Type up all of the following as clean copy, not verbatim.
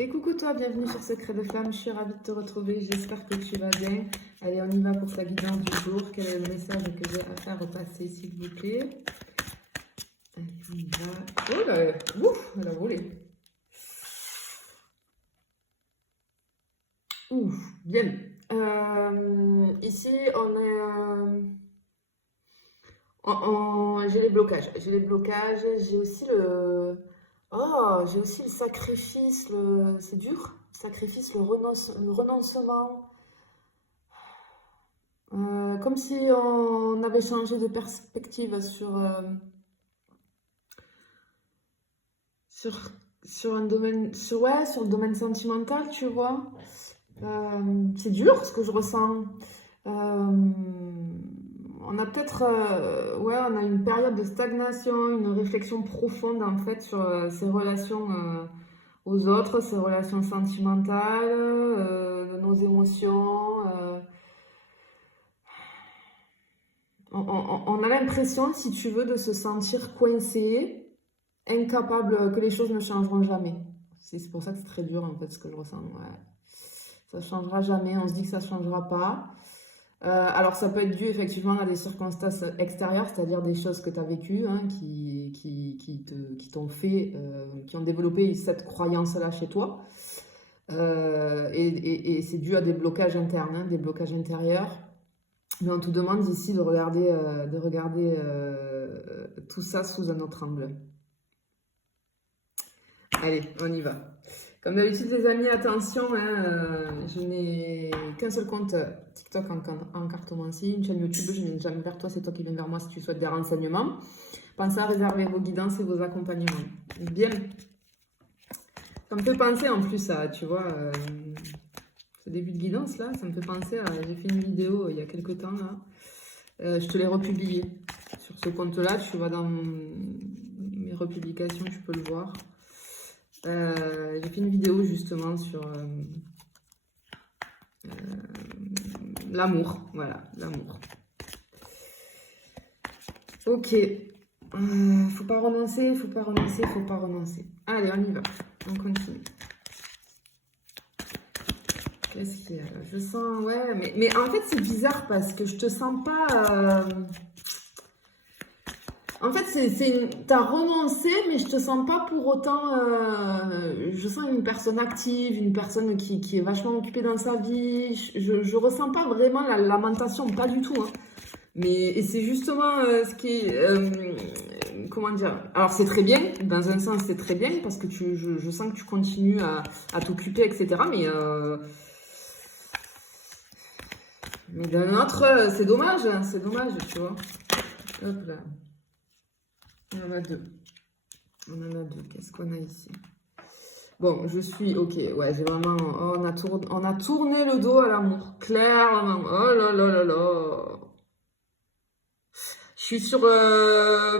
Et coucou toi, bienvenue sur Secret de Flamme, je suis ravie de te retrouver, j'espère que tu vas bien. Allez, on y va pour ta guidance du jour. Quel est le message que j'ai à faire repasser s'il vous plaît? Allez, on y va. Oh là, ouf, elle a volé. Ouf, bien. Ici, on est... j'ai les blocages. J'ai aussi le... Oh, j'ai aussi le sacrifice, c'est dur. Le sacrifice, le renoncement. Comme si on avait changé de perspective sur, sur un domaine, ouais, sur le domaine sentimental, tu vois. C'est dur ce que je ressens. On a peut-être, ouais, on a une période de stagnation, une réflexion profonde en fait sur ces relations aux autres, ces relations sentimentales, nos émotions. On a l'impression, si tu veux, de se sentir coincé, incapable, que les choses ne changeront jamais. C'est pour ça que c'est très dur, en fait, ce que je ressens. Ouais. Ça ne changera jamais, on se dit que ça ne changera pas. Alors, ça peut être dû, effectivement, à des circonstances extérieures, c'est-à-dire des choses que tu as vécues, hein, qui t'ont fait, qui ont développé cette croyance-là chez toi. Et c'est dû à des blocages internes, hein, des blocages intérieurs. Mais on te demande ici de regarder tout ça sous un autre angle. Allez, on y va. Comme d'habitude, les amis, attention, hein, je n'ai qu'un seul compte TikTok en cartomancie, une chaîne YouTube, je ne viens jamais vers toi, c'est toi qui viens vers moi si tu souhaites des renseignements. Pensez à réserver vos guidances et vos accompagnements. Bien. Ça me fait penser en plus à, tu vois, ce début de guidance là, ça me fait penser à, j'ai fait une vidéo il y a quelques temps là, je te l'ai republiée sur ce compte là, tu vas dans mes republications, tu peux le voir. J'ai fait une vidéo justement sur l'amour, voilà, l'amour. Ok, faut pas renoncer, faut pas renoncer, faut pas renoncer. Allez, on y va, on continue. Qu'est-ce qu'il y a là? Je sens, ouais, mais en fait c'est bizarre parce que je te sens pas... En fait, t'as renoncé, mais je te sens pas pour autant... je sens une personne active, une personne qui est vachement occupée dans sa vie. Je ressens pas vraiment la lamentation, pas du tout. Hein. Et c'est justement ce qui est... comment dire? Alors c'est très bien, dans un sens c'est très bien, parce que je sens que tu continues à t'occuper, etc. Mais d'un autre, c'est dommage, tu vois. Hop là. On en a deux. Qu'est-ce qu'on a ici? Bon, je suis... Ok, ouais, j'ai vraiment... Oh, on a tourné le dos à l'amour. Clairement. Oh là là là là. Je suis sur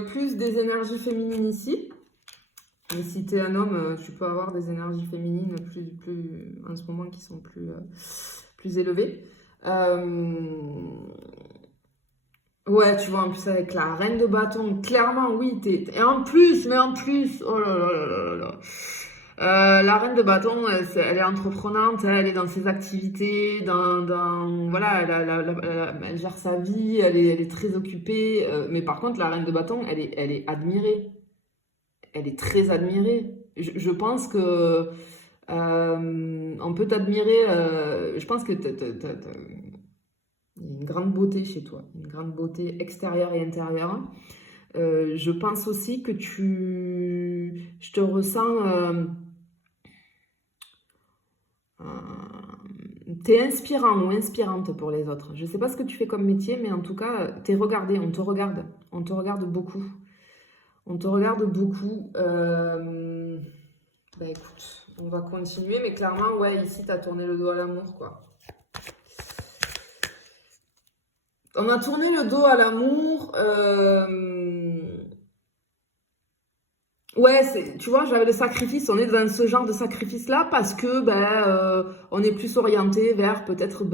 plus des énergies féminines ici. Et si t'es un homme, tu peux avoir des énergies féminines plus en ce moment qui sont plus élevées. Ouais, tu vois, en plus avec la reine de bâton, clairement, oui, et en plus, oh là là là là là. La reine de bâton, elle est entreprenante, elle est dans ses activités, voilà, elle gère sa vie, elle est très occupée. Mais par contre, la reine de bâton, elle est admirée. Elle est très admirée. Je pense que on peut t'admirer. Je pense que il y a une grande beauté chez toi, une grande beauté extérieure et intérieure. Je pense aussi que je te ressens, t'es inspirant ou inspirante pour les autres. Je ne sais pas ce que tu fais comme métier, mais en tout cas, t'es regardé, on te regarde beaucoup. On te regarde beaucoup. Bah écoute, on va continuer, mais clairement, ouais, ici, t'as tourné le dos à l'amour, quoi. On a tourné le dos à l'amour. Ouais, tu vois, j'avais le sacrifice. On est dans ce genre de sacrifice-là parce que on est plus orienté vers peut-être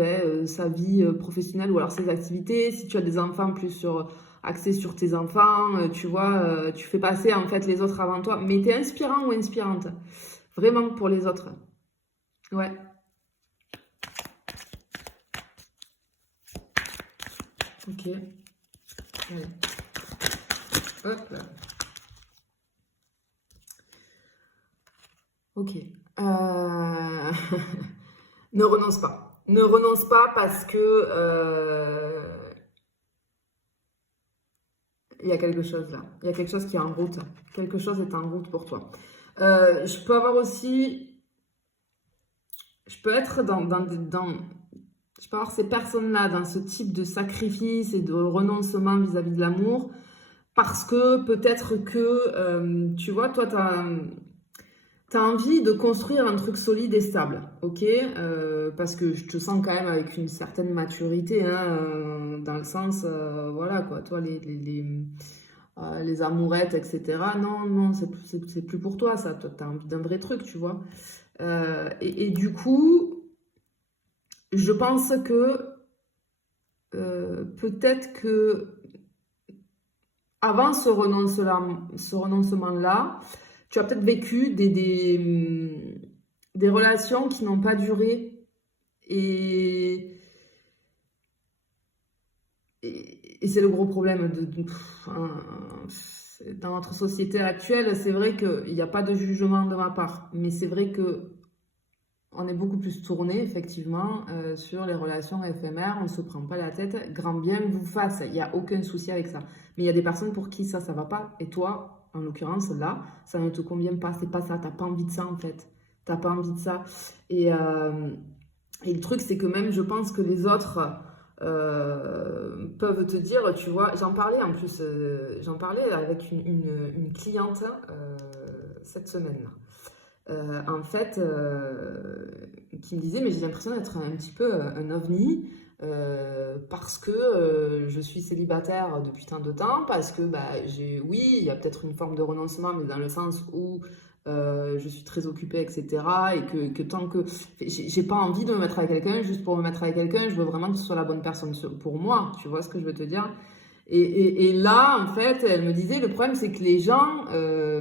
sa vie professionnelle ou alors ses activités. Si tu as des enfants, axé sur tes enfants, tu vois, tu fais passer en fait les autres avant toi. Mais tu es inspirant ou inspirante, vraiment pour les autres. Ouais. Ok. Allez. Hop là. Ok. Ne renonce pas. Ne renonce pas parce que il y a quelque chose là. Il y a quelque chose qui est en route. Quelque chose est en route pour toi. Je peux avoir aussi... Je peux être je peux avoir ces personnes-là dans ce type de sacrifice et de renoncement vis-à-vis de l'amour parce que peut-être que, tu vois, toi, tu as envie de construire un truc solide et stable, ok? Parce que je te sens quand même avec une certaine maturité, hein, dans le sens, voilà, quoi, toi, les amourettes, etc. Non, non, c'est plus pour toi, ça. Toi, tu as envie d'un vrai truc, tu vois. Et du coup, je pense que peut-être que avant ce renoncement-là, tu as peut-être vécu des relations qui n'ont pas duré. Et, et c'est le gros problème dans notre société actuelle. C'est vrai qu'il n'y a pas de jugement de ma part, mais c'est vrai que on est beaucoup plus tourné, effectivement, sur les relations éphémères. On ne se prend pas la tête. Grand bien vous fasse. Il n'y a aucun souci avec ça. Mais il y a des personnes pour qui ça ne va pas. Et toi, en l'occurrence, là, ça ne te convient pas. C'est pas ça. Tu n'as pas envie de ça, en fait. Tu n'as pas envie de ça. Et le truc, c'est que même, je pense que les autres peuvent te dire, tu vois, j'en parlais en plus, j'en parlais avec une cliente cette semaine-là. En fait, qui me disait, mais j'ai l'impression d'être un petit peu un ovni parce que je suis célibataire depuis tant de temps, parce que bah, oui, il y a peut-être une forme de renoncement, mais dans le sens où je suis très occupée, etc. Et que tant que... J'ai pas envie de me mettre avec quelqu'un juste pour me mettre avec quelqu'un, je veux vraiment que ce soit la bonne personne pour moi, tu vois ce que je veux te dire? Et là, en fait, elle me disait, le problème, c'est que les gens,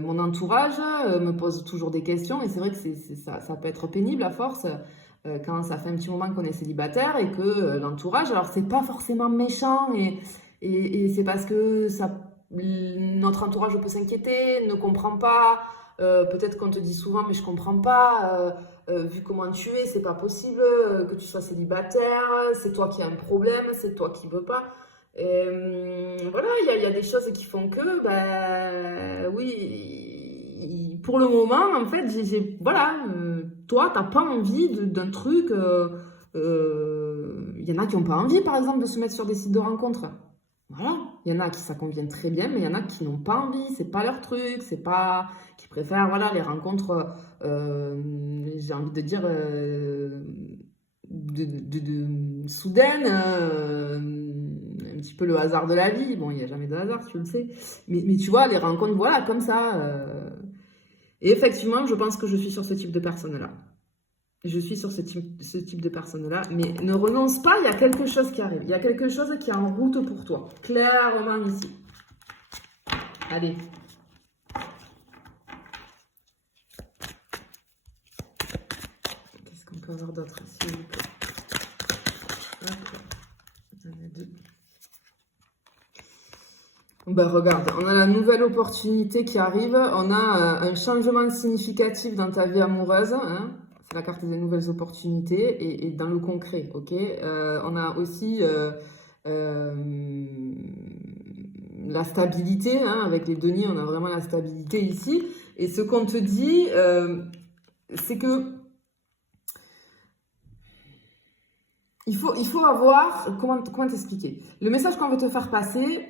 mon entourage, me posent toujours des questions. Et c'est vrai que ça peut être pénible à force quand ça fait un petit moment qu'on est célibataire et que l'entourage, alors c'est pas forcément méchant et c'est parce que notre entourage peut s'inquiéter, ne comprend pas. Peut-être qu'on te dit souvent, mais je comprends pas. Vu comment tu es, c'est pas possible que tu sois célibataire. C'est toi qui as un problème, c'est toi qui veux pas. Voilà, il y a des choses qui font que, bah, oui, pour le moment, en fait, voilà, toi, t'as pas envie d'un truc. Il y en a qui n'ont pas envie, par exemple, de se mettre sur des sites de rencontres. Voilà, il y en a qui ça convient très bien, mais il y en a qui n'ont pas envie, c'est pas leur truc, c'est pas, qui préfèrent, voilà, les rencontres, j'ai envie de dire, soudaines, un petit peu le hasard de la vie. Bon, il n'y a jamais de hasard, tu le sais. Mais tu vois, les rencontres, voilà, comme ça. Et effectivement, je pense que je suis sur ce type de personne-là. Je suis sur ce type de personne-là. Mais ne renonce pas, il y a quelque chose qui arrive. Il y a quelque chose qui est en route pour toi. Clairement ici. Allez. Qu'est-ce qu'on peut avoir d'autre s'il vous plaît? Hop. On a deux. Ben regarde, on a la nouvelle opportunité qui arrive, on a un changement significatif dans ta vie amoureuse, hein. C'est la carte des nouvelles opportunités et dans le concret, ok. On a aussi la stabilité, hein, avec les deniers, on a vraiment la stabilité ici. Et ce qu'on te dit, c'est que il faut avoir, comment t'expliquer? Le message qu'on veut te faire passer,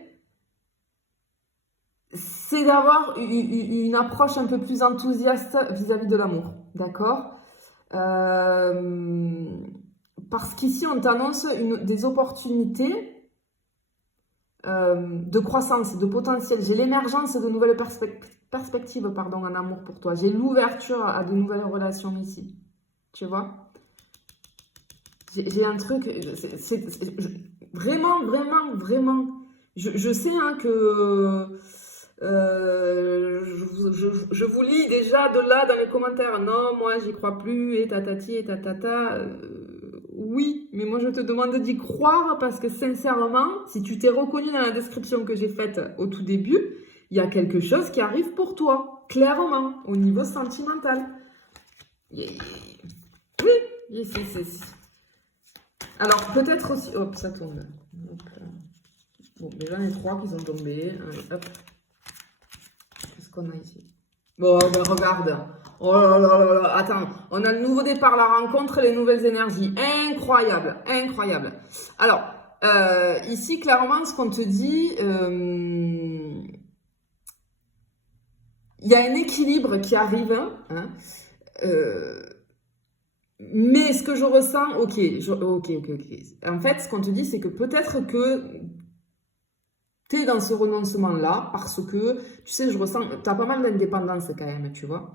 c'est d'avoir une approche un peu plus enthousiaste vis-à-vis de l'amour, d'accord? Parce qu'ici, on t'annonce des opportunités de croissance, de potentiel. J'ai l'émergence de nouvelles perspectives en amour pour toi. J'ai l'ouverture à de nouvelles relations ici, tu vois? J'ai un truc, vraiment, vraiment, vraiment. Je sais hein, que Je vous lis déjà de là dans les commentaires. Non, moi j'y crois plus, et tatati, et tatata. Oui, mais moi je te demande d'y croire parce que sincèrement, si tu t'es reconnu dans la description que j'ai faite au tout début, il y a quelque chose qui arrive pour toi, clairement, au niveau sentimental. Oui, alors peut-être aussi... Hop, ça tombe. Hop. Bon, déjà j'en ai 3 qui sont tombés. Allez, hop. Qu'est-ce qu'on a ici? Bon, ben regarde. Oh là là là là. Attends, on a le nouveau départ, la rencontre et les nouvelles énergies. Incroyable, incroyable. Alors, ici, clairement, ce qu'on te dit, il y a un équilibre qui arrive. Hein, mais ce que je ressens, ok. En fait, ce qu'on te dit, c'est que peut-être que tu es dans ce renoncement-là parce que, tu sais, je ressens, tu as pas mal d'indépendance quand même, tu vois.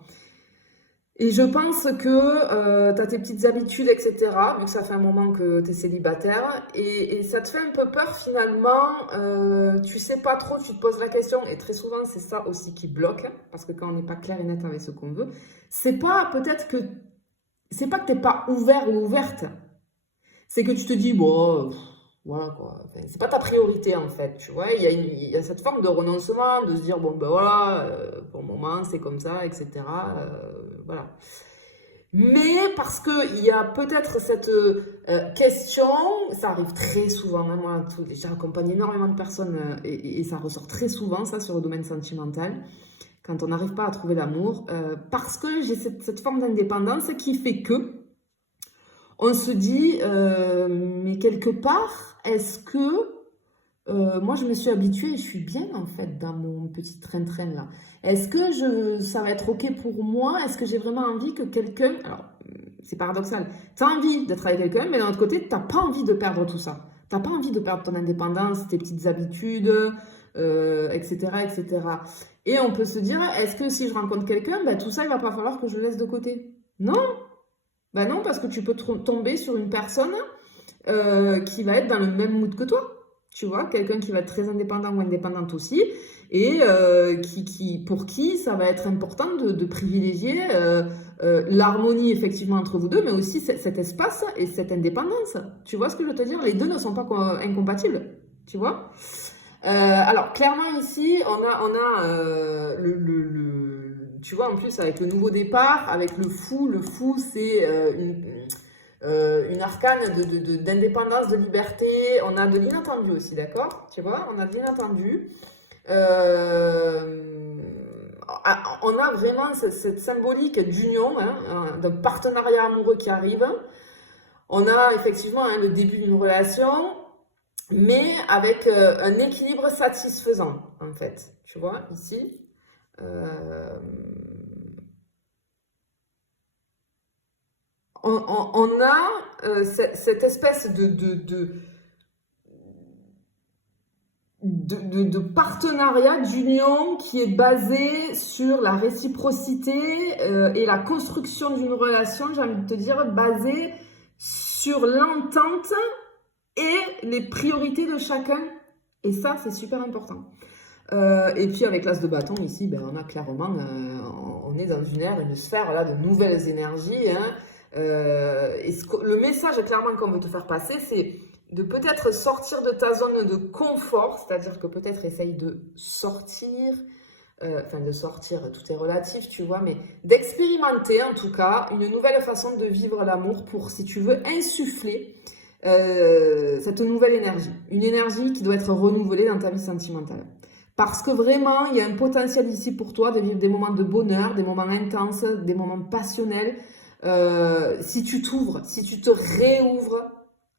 Et je pense que tu as tes petites habitudes, etc., vu que ça fait un moment que tu es célibataire, et ça te fait un peu peur finalement, tu sais pas trop, tu te poses la question, et très souvent c'est ça aussi qui bloque, hein, parce que quand on n'est pas clair et net avec ce qu'on veut, c'est pas peut-être que, c'est pas que t'es pas ouvert ou ouverte, c'est que tu te dis, bon, voilà quoi, enfin, c'est pas ta priorité en fait, tu vois, il y a cette forme de renoncement, de se dire, bon ben voilà, pour le moment c'est comme ça, etc., voilà. Mais parce qu'il y a peut-être cette question, ça arrive très souvent, hein, moi j'accompagne énormément de personnes et ça ressort très souvent ça sur le domaine sentimental, quand on n'arrive pas à trouver l'amour, parce que j'ai cette forme d'indépendance qui fait que on se dit, mais quelque part, est-ce que moi je me suis habituée et je suis bien en fait dans mon petit train-train là. Est-ce que ça va être ok pour moi? Est-ce que j'ai vraiment envie que quelqu'un... Alors, c'est paradoxal. Tu as envie d'être avec quelqu'un, mais d'un autre côté, tu n'as pas envie de perdre tout ça. Tu n'as pas envie de perdre ton indépendance, tes petites habitudes, etc., etc. Et on peut se dire, est-ce que si je rencontre quelqu'un, ben, tout ça, il va pas falloir que je le laisse de côté? Non, ben non, parce que tu peux tomber sur une personne qui va être dans le même mood que toi. Tu vois, quelqu'un qui va être très indépendant ou indépendante aussi, et pour qui ça va être important de privilégier l'harmonie effectivement entre vous deux, mais aussi cet espace et cette indépendance. Tu vois ce que je veux te dire? Les deux ne sont pas incompatibles, tu vois? Alors, clairement ici, on a tu vois, en plus, avec le nouveau départ, avec le fou, c'est une arcane d'indépendance, de liberté. On a de l'inattendu aussi, d'accord? Tu vois, on a de l'inattendu. On a vraiment cette symbolique d'union, hein, d'un partenariat amoureux qui arrive. On a effectivement hein, le début d'une relation, mais avec un équilibre satisfaisant, en fait. Tu vois, ici. On a cette espèce de partenariat, d'union qui est basé sur la réciprocité et la construction d'une relation, j'ai envie de te dire, basée sur l'entente et les priorités de chacun. Et ça, c'est super important. Et puis avec l'as de bâton ici, ben, on a clairement, on est dans une ère, une sphère là, de nouvelles énergies. Hein, et le message clairement qu'on veut te faire passer, c'est de peut-être sortir de ta zone de confort, c'est-à-dire que peut-être essaye de sortir, enfin de sortir, tout est relatif, tu vois, mais d'expérimenter en tout cas une nouvelle façon de vivre l'amour pour, si tu veux, insuffler cette nouvelle énergie. Une énergie qui doit être renouvelée dans ta vie sentimentale. Parce que vraiment, il y a un potentiel ici pour toi de vivre des moments de bonheur, des moments intenses, des moments passionnels. Si tu t'ouvres, si tu te réouvres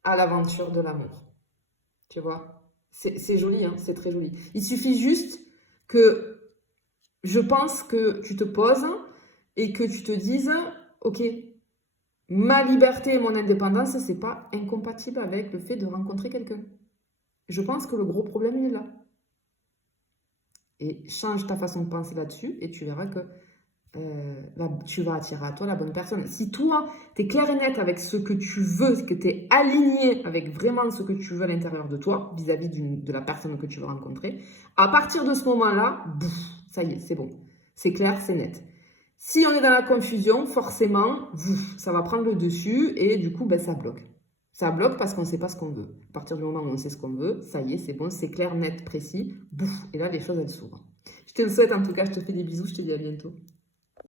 à l'aventure de l'amour. Tu vois, c'est joli, hein, c'est très joli. Il suffit juste que je pense que tu te poses et que tu te dises, ok, ma liberté et mon indépendance, c'est pas incompatible avec le fait de rencontrer quelqu'un. Je pense que le gros problème, il est là. Et change ta façon de penser là-dessus et tu verras que tu vas attirer à toi la bonne personne. Si toi, tu es clair et net avec ce que tu veux, que tu es aligné avec vraiment ce que tu veux à l'intérieur de toi, vis-à-vis de la personne que tu veux rencontrer, à partir de ce moment-là, bouf, ça y est, c'est bon. C'est clair, c'est net. Si on est dans la confusion, forcément, ça va prendre le dessus et du coup, ça bloque. Ça bloque parce qu'on ne sait pas ce qu'on veut. À partir du moment où on sait ce qu'on veut, ça y est, c'est bon, c'est clair, net, précis, bouf, et là, les choses, elles s'ouvrent. Je te le souhaite en tout cas, je te fais des bisous, je te dis à bientôt.